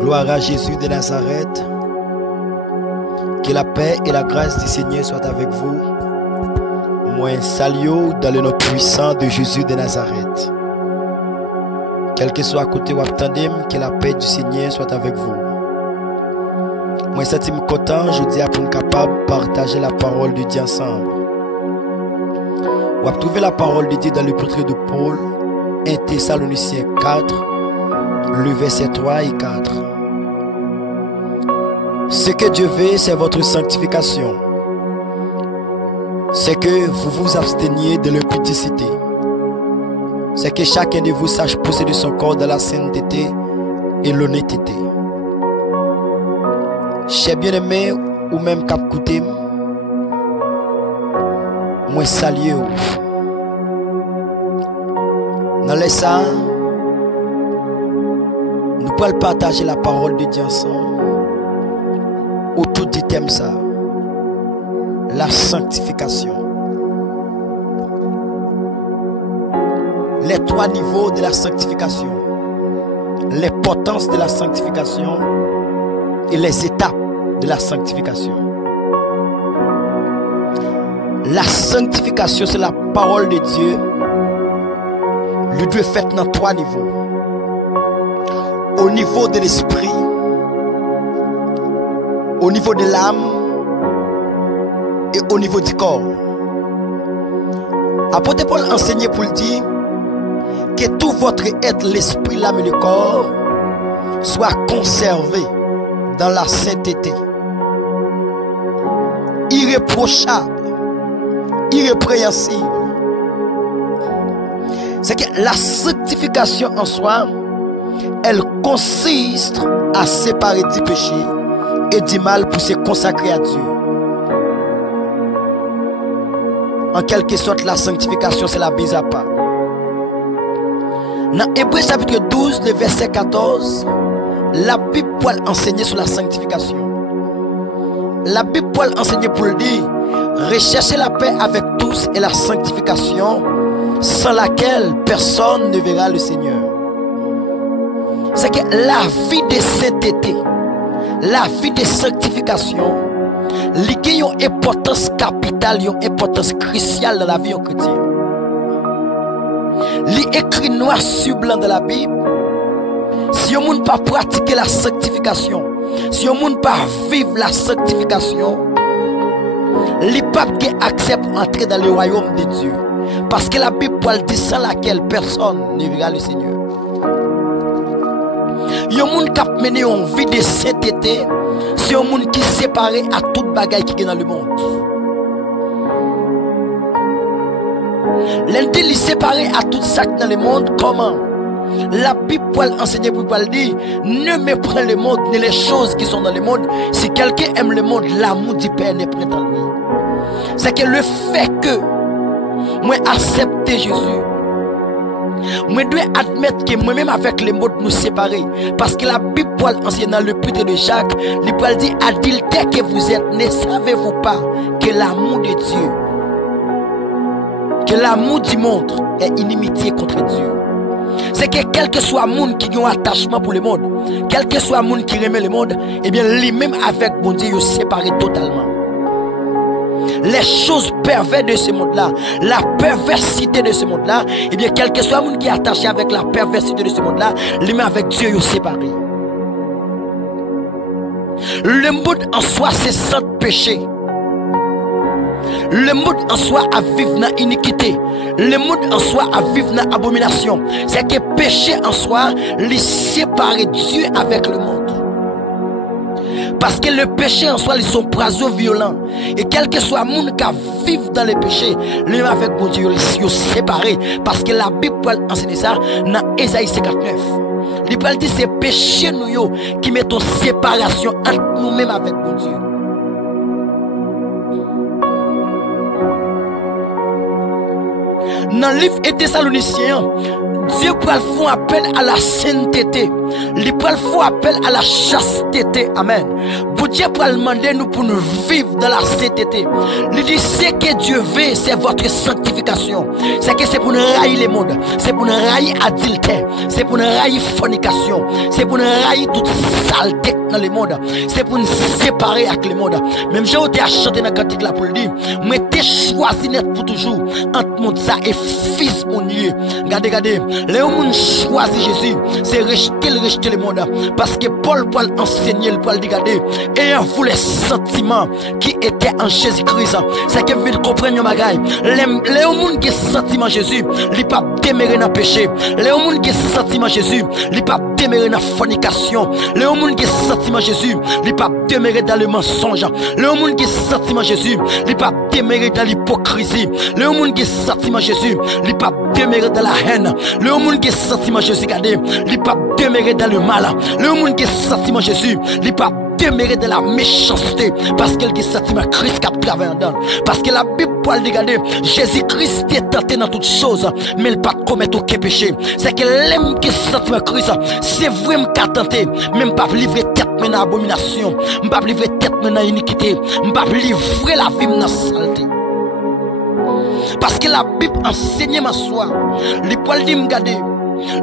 Gloire à Jésus de Nazareth. Que la paix et la grâce du Seigneur soient avec vous. Moi, salue dans le nom puissant de Jésus de Nazareth. Quel que soit à côté ou attendez, que la paix du Seigneur soit avec vous. Moi, je suis content, je dis pour nous capable de partager la parole de Dieu ensemble. On va trouver la parole de Dieu dans l'Épître de Paul, 1 Thessaloniciens 4, le verset 3 et 4. Ce que Dieu veut, c'est votre sanctification. C'est que vous vous absteniez de l'impudicité. C'est que chacun de vous sache posséder son corps dans la sainteté et l'honnêteté. Chers bien-aimés, ou même cap côté, moi saluer. Dans les ça, nous pouvons partager la parole de Dieu ensemble autour du thème ça, la sanctification. Les trois niveaux de la sanctification, les potences de la sanctification et les étapes de la sanctification. La sanctification, c'est la parole de Dieu. Le Dieu fait dans trois niveaux. Au niveau de l'esprit, au niveau de l'âme et au niveau du corps. Apôtre Paul enseignait pour le dire que tout votre être, l'esprit, l'âme et le corps soit conservé dans la sainteté, irréprochable, irrépréhensible. C'est que la sanctification en soi, elle consiste à séparer du péché et du mal pour se consacrer à Dieu. En quelque sorte, la sanctification, c'est la mise à part. Dans Hébreux chapitre 12, le verset 14, la Bible peut enseigner sur la sanctification. La Bible peut enseigner pour le dire, recherchez la paix avec tous et la sanctification, sans laquelle personne ne verra le Seigneur. C'est que la vie de sainteté, la vie de sanctification, il y a une importance capitale, une importance cruciale dans la vie chrétienne. Il est écrit noir sur blanc dans la Bible. Si on ne peut pas pratiquer la sanctification, si on ne peut pas vivre la sanctification, les papes qui acceptent d'entrer dans le royaume de Dieu. Parce que la Bible dit sans laquelle personne ne verra le Seigneur. Il y a des gens qui ont mené une vie de sainteté. C'est un monde qui est séparé à toute bagaille qui est dans le monde. L'un est séparé à tout ça dans le monde. Comment? La Bible enseigne pour dire, ne méprenez le monde ni les choses qui sont dans le monde. Si quelqu'un aime le monde, l'amour du Père n'est pas en lui. C'est que le fait que moi accepter Jésus, moi dois admettre que moi-même avec le monde nous séparer. Parce que la Bible enseigne dans le L'Épître de Jacques, il dit, adultère que vous êtes, ne savez-vous pas que l'amour de Dieu, que l'amour du monde est inimitié contre Dieu. C'est que quel que soit le monde qui a un attachement pour le monde, quel que soit le monde qui remet le monde, eh bien lui-même avec mon Dieu, il est séparé totalement. Les choses perverses de ce monde-là, la perversité de ce monde-là, eh bien quel que soit le monde qui est attaché avec la perversité de ce monde-là, lui-même avec Dieu, il est séparé. Le monde en soi, c'est sans péché. Le monde en soi à vivre dans l'iniquité. Le monde en soi à vivre dans l'abomination. C'est que péché en soi, il sépare Dieu avec le monde. Parce que le péché en soi, ils sont oiseaux violents. Et quel que soit le monde qui vit dans le péché, lui avec mon Dieu, ils sont séparés. Parce que la Bible enseigne ça dans Ésaïe 59. Il dit c'est péché nous qui mettent en séparation entre nous-mêmes avec mon Dieu. Dans le livre des Thessaloniciens, Dieu peut faire appel à la sainteté. Il peut faire appel à la chasteté. Amen. Pour Dieu peut demander nous pour nous vivre dans la sainteté. Il dit ce que Dieu veut, c'est votre sanctification. C'est que c'est pour nous railler le monde. C'est pour nous railler adultère. C'est pour nous railler fornication. C'est pour nous railler toute saleté dans le monde. C'est pour nous séparer avec le monde. Même j'ai été à chanter dans le cantique là pour le dire. Moi t'ai choisi net pour toujours entre monde ça et fils mon Dieu. Regardez. Les gens choisissent Jésus, c'est rejeter le monde. Parce que Paul peut enseigner, il peut le regarder. Et vous les sentiments qui étaient en Jésus-Christ. C'est que vous comprenez nos bagailles. Les gens qui ont sentiment Jésus, ils ne peuvent pas démérer dans le péché. Les gens qui ont sentiment Jésus, ils ne peuvent pas démérer dans la fornication. Les gens qui ont sentiment Jésus, ils ne peuvent pas démérer dans le mensonge. Les gens qui ont sentiment Jésus, ils ne peuvent pas démérer dans l'hypocrisie. Les gens qui ont sentiment Jésus, ils ne peuvent pas démérer dans la haine. Le monde qui est sentiment Jésus, regardez, il ne pas demeurer dans le mal. Le monde qui est sentiment Jésus, il ne pas demeurer dans la méchanceté. Parce qu'il est sentiment Christ qui a travaillé dedans. Parce que la Bible parle de regarder, Jésus-Christ est tenté dans toutes choses, mais il ne pas commettre aucun péché. C'est que l'homme qui est sentiment Christ, c'est vraiment qu'à tenter, même pas livrer tête dans l'abomination, pas livrer tête dans l'iniquité, pas livrer la vie dans la saleté. Parce que la Bible enseigne ma soir. Les poils dit regarder.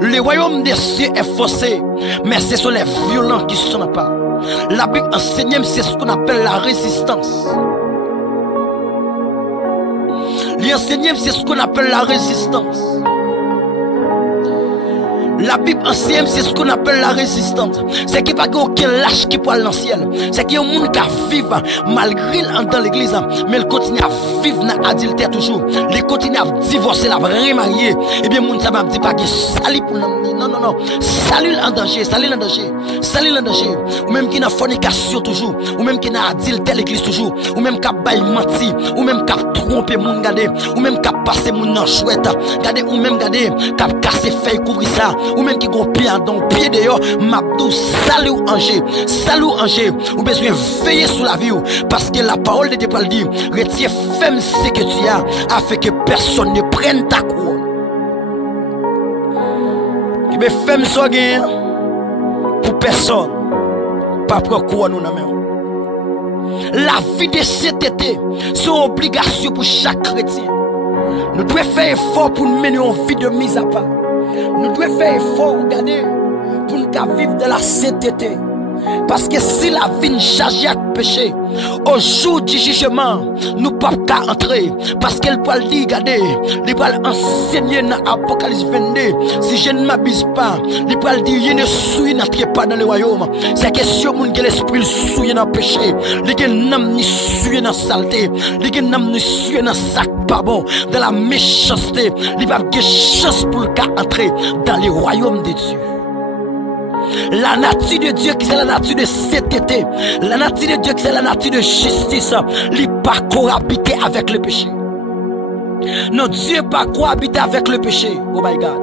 Le royaume des cieux est forcé, mais ce sont les violents qui ne sont pas. La Bible enseigne c'est ce qu'on appelle la résistance. L'enseigne c'est ce qu'on appelle la résistance. La Bible enseigne c'est ce qu'on appelle la résistance. C'est qu'il n'y a pas aucun lâche qui peut aller dans le ciel. C'est qu'il y a un monde qui vit malgré dans l'église, mais il continue à vivre dans l'adultère toujours. Il continue à divorcer, à remarier. Et bien, monde ça va me dire pas que salut pour nous. Non. Salut en danger, salut en danger. Salut en danger. Ou même qui n'a fornication toujours. Ou même qui n'a adultère l'église toujours. Ou même qui a bail menti. Ou même qui a trompé monde, regardez. Ou même qui a passé monde dans chouette. Regardez, ou même regardez, qui a cassé feuille couvrir ça. Ou même qui gon pied dans pied dehors, m'abdou salut Angers, ou besoin veiller sur la vie parce que la parole de Dieu peut le dire, retire femme ce que tu as afin que personne ne prenne ta couronne. Qui me femme so gain pour personne pas prendre couronne nous même. La vie de cet été, c'est une obligation pour chaque chrétien. Nous devons faire effort pour nous mener une vie de mise à part. Nous devons faire effort, regardez, pour nous vivre de la sainteté. Parce que si la vie nous charge avec péché, au jour du jugement, nous ne pouvons pas entrer. Parce qu'elle peut le dire, regardez, il peut enseigner dans Apocalypse 22. Si je ne m'abuse pas, il peut le dire, il ne souille, n'entrez pas dans le royaume. C'est question de que l'esprit souille dans le péché. Il ne souille dans la saleté. Il ne souille dans le sac pas bon, dans la méchanceté. Il va avoir chance pour le cas entrer dans le royaume de Dieu. La nature de Dieu qui c'est la nature de sainteté. La nature de Dieu qui c'est la nature de justice. Il n'est pas cohabité avec le péché. Non, Dieu n'est pas cohabité avec le péché. Oh my God.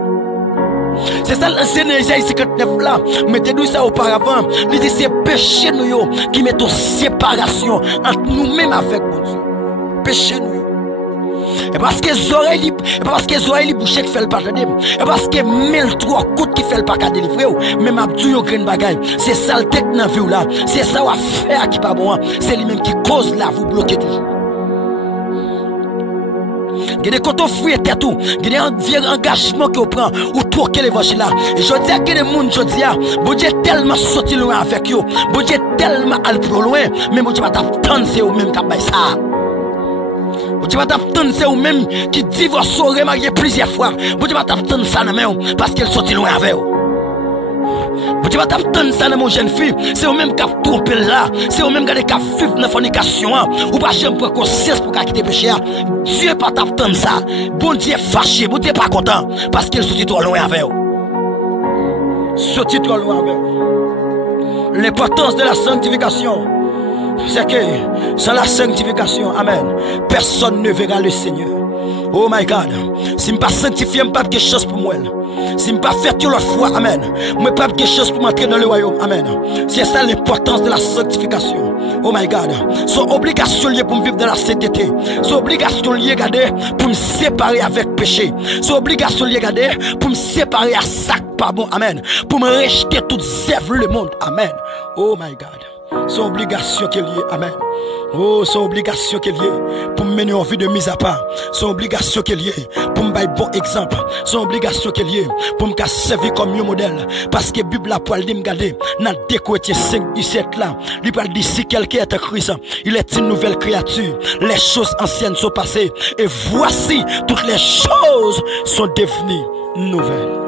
C'est ça l'enseignement Isaïe 59 là. Mettez-nous ça auparavant. Il dit c'est péché nous qui met en séparation entre nous-mêmes avec mon Dieu. Péché nous. Et parce que les oreilles bouchées qui fait le pas de et parce que 1003 coups qui fait le pas de délivrer même abdou grain bagaille c'est ça le tête dans vie là c'est ça à faire qui pas bon c'est lui même qui cause là vous bloquez toujours. Il y a des côtés fruits et tout, il y a des engagements que vous prenez ou troquez l'évangile là. Et je dis à que les gens, je dis à, bon Dieu tellement sorti loin avec eux, bon Dieu tellement allé trop loin, mais bon Dieu va t'attendre c'est eux-mêmes qui baissent ça. Bon Dieu va t'attendre c'est eux-mêmes qui divorcent ou remariés plusieurs fois. Bon Dieu va t'attendre ça dans main parce qu'elle sorti loin avec eux. Bon Dieu va t'attendre ça dans mon jeune fille, c'est eux-mêmes qui ont trompé là, c'est eux-mêmes qui ont vivre dans la fornication, ou pas jamais prendre conscience pour quitter le péché. Dieu va t'attendre ça. Bon Dieu fâché, bon Dieu pas content parce qu'elle sorti trop loin avec eux. Sorti trop loin avec eux. L'importance de la sanctification, c'est que sans la sanctification, amen, personne ne verra le Seigneur. Oh my God. Si je ne pas sanctifié, je ne pas de chance pour moi. Si je ne pas fait l'autre fois, amen. Je n'ai pas de chance pour m'entrer dans le royaume, amen. C'est ça l'importance de la sanctification. Oh my God. C'est obligation liée pour me vivre dans la sainteté. C'est obligation liée, regardez, pour me séparer avec péché. C'est obligation liée, regardez, pour me séparer à sac pas bon, amen. Pour me rejeter toutes œuvres le monde, amen. Oh my God. C'est obligation qui est liée, amen. Oh, c'est obligation qui est liée pour me mener en vie de mise à part. C'est obligation qui est liée pour me donner bon exemple. C'est obligation qui est liée pour me servir comme un modèle. Parce que la Bible a pour dire, regardez, dans 2 Corinthiens 5:17 là, il parle dit si quelqu'un est en Christ, il est une nouvelle créature. Les choses anciennes sont passées et voici toutes les choses sont devenues nouvelles.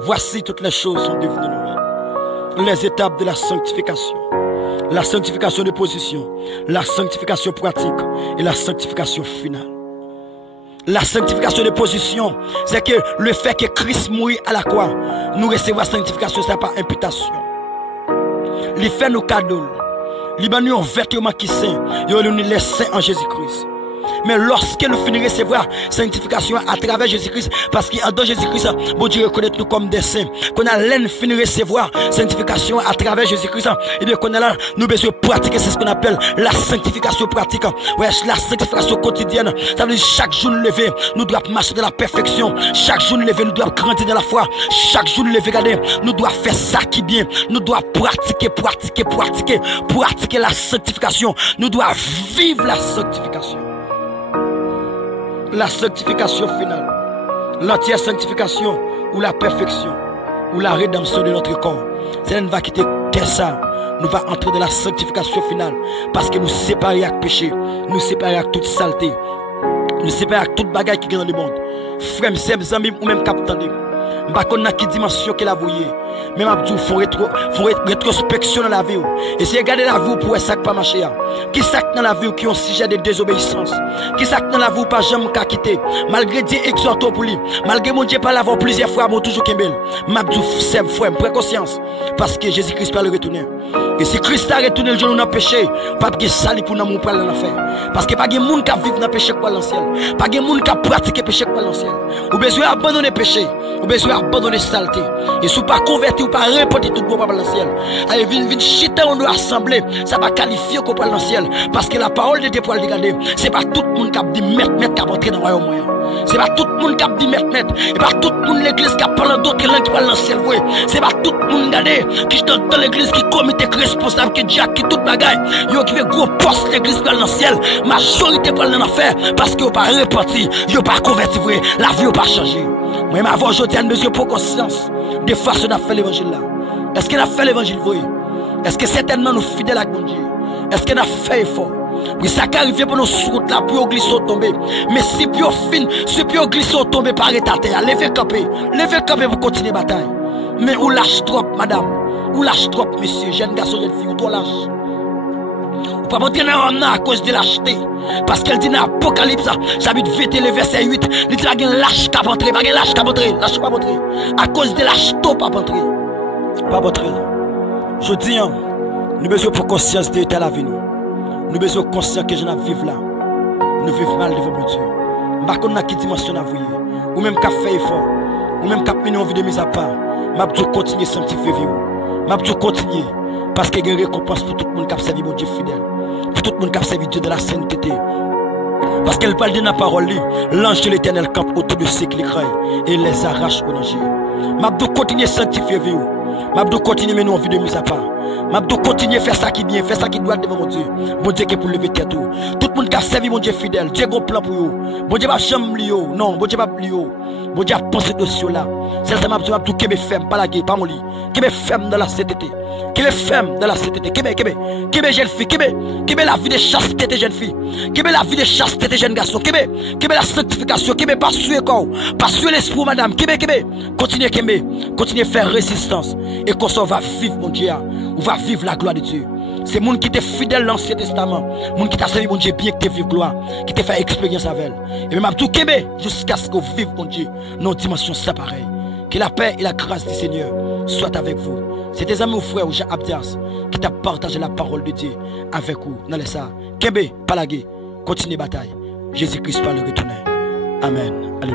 Voici toutes les choses sont devenues nouvelles. Les étapes de la sanctification. La sanctification de position, la sanctification pratique et la sanctification finale. La sanctification de position, c'est que le fait que Christ mourit à la croix, nous recevons la sanctification, c'est par imputation. Il fait nos cadeaux. Il nous un vêtement qui saint, il nous les saints en Jésus-Christ. Mais lorsque nous finissons de recevoir sanctification à travers Jésus-Christ, parce qu'en dans Jésus-Christ, bon Dieu reconnaît nous comme des saints. Qu'on a l'aine fini de recevoir sanctification à travers Jésus-Christ, et bien qu'on a là, nous besoin pratiquer, c'est ce qu'on appelle la sanctification pratique. Ouais, la sanctification quotidienne. Ça veut dire chaque jour nous lever, nous devons marcher dans la perfection. Chaque jour nous lever, nous devons grandir dans la foi. Chaque jour nous lever, regardez, nous devons faire ça qui est bien. Nous devons pratiquer la sanctification. Nous devons vivre la sanctification. La sanctification finale, l'entière sanctification ou la perfection ou la rédemption de notre corps. C'est nous va quitter ça, nous va entrer dans la sanctification finale parce que nous séparons avec péché, nous séparons avec toute saleté, nous séparons avec toute bagaille qui est dans le monde. Frères, mes amis ou même capitaine, je ne sais pas dans quelle dimension qu'elle a voyé. Même Abdou, il faut rétrospection dans la vie. Et si vous regardez la vie pour ça pas marcher. Qui ça dans la vie qui ont sujet de désobéissance? Qui ça dans la vie pas jamais qu'à quitter? Malgré Dieu exhorte pour lui. Malgré mon Dieu pas l'avoir plusieurs fois, mon toujours Kembel. M'abdou, c'est frère, prends conscience. Parce que Jésus-Christ va le retourner. Et si Christ a retourné le jour où nous avons péché, pas de sali pour nous parler dans l'affaire. Parce que pas de monde qui vit dans le péché pour l'ancien. Pas de monde qui pratique le péché pour l'ancien. Ou besoin d'abandonner le péché. Ou besoin d'abandonner la saleté. Et si vous pas converti ou pas répéter tout le monde dans le ciel. Allez, vin chita, on doit assembler. Ça va qualifier qu'on parle dans le ciel. Parce que la parole de Dieu pour le regarder, c'est pas tout le monde qui a dit mettre qui a entré dans le royaume moyen. C'est pas tout le monde qui a dit mettre. Et pas tout le monde l'église qui a parlé d'autres langues qui parlent dans le ciel. C'est pas tout le monde regardez qui est dans l'église qui comité responsable qui Jack qui toute bagaille. Yo qui fait gros poste l'église qui parle dans le ciel. Majorité parle dans l'affaire parce que vous pas reparti, vous pas converti vrai, la vie vous pas changé. Moi avant aujourd'hui à mesure pour conscience de façon à faire l'évangile là. Est-ce qu'on a fait l'évangile vrai? Est-ce que certainement nous fidèles à Dieu? Est-ce qu'on a fait effort? Oui, ça qui arrive pour nous sur route là, pour glisser tomber. Mais si vous fin, si vous glissez tomber par état terre, levez camper pour continuer la bataille. Mais ou lâche trop, madame, ou lâche trop, monsieur, jeune garçon, jeune fille, ou trop lâche. Ou pas montrer dans à cause de lâcheté. Parce qu'elle dit dans l'Apocalypse, chapitre 20, le verset 8, il dit qu'il y a un lâche qui a entré, pas un lâche qui a entré, lâche pas entré. À cause de lâcheté, pas entré. Pas entré. Je dis, nous avons besoin de conscience de l'état la vie. Nous avons besoin de conscience que je n'ai vivre là. Nous vivons mal devant mon Dieu. Par contre, dans quelle dimension nous avons ou même qu'à faire effort, ou même qu'à mener en vie de mise à part. Je vais continuer à sanctifier. Je vais continuer. Parce qu'il y a une récompense pour tout le monde qui a servi mon Dieu fidèle. Pour tout le monde qui a servi Dieu de la sainteté. Parce qu'elle parle de la parole, l'ange de l'éternel campe autour de ceux qui les craignent et les arrache au danger. Je vais continuer à sanctifier. Je vais continuer à mener en vie de mise à part. Je vais continuer à faire ça qui est bien, faire ça qui doit devant mon Dieu. Mon Dieu qui est pour lever tête. Tout le monde qui a servi mon Dieu fidèle. Dieu a un plan pour vous. Mon Dieu va chambre. Non, mon Dieu va plier. Mon Dieu a pensé de cela. C'est ça que je vais tout femme, pas la guerre, pas mon lit. Qui est femme dans la CTT. Qui est femme dans la CTT. Qui est jeune fille. Qui est la vie de chasteté jeune fille. Qui est la vie de chasteté jeune garçon. Qui est la sanctification. Qui est pas suer corps. Pas suer l'esprit madame. Qui est continuez à faire résistance. Et qu'on va vivre mon Dieu. On va vivre la gloire de Dieu. C'est le monde qui était fidèle dans l'Ancien Testament. Le monde qui t'a servi mon Dieu bien que tu vives gloire. Qui t'a fait expérience avec elle. Et même tout Québec jusqu'à ce que vous vivez mon Dieu. Dans une dimension ça pareil. Que la paix et la grâce du Seigneur soient avec vous. C'est tes amis ou frères ou Jean Abdias qui t'a partagé la parole de Dieu avec vous. Dans les ça. Québec, pas la guerre. Continuez la bataille. Jésus-Christ va le retourner. Amen. Alléluia.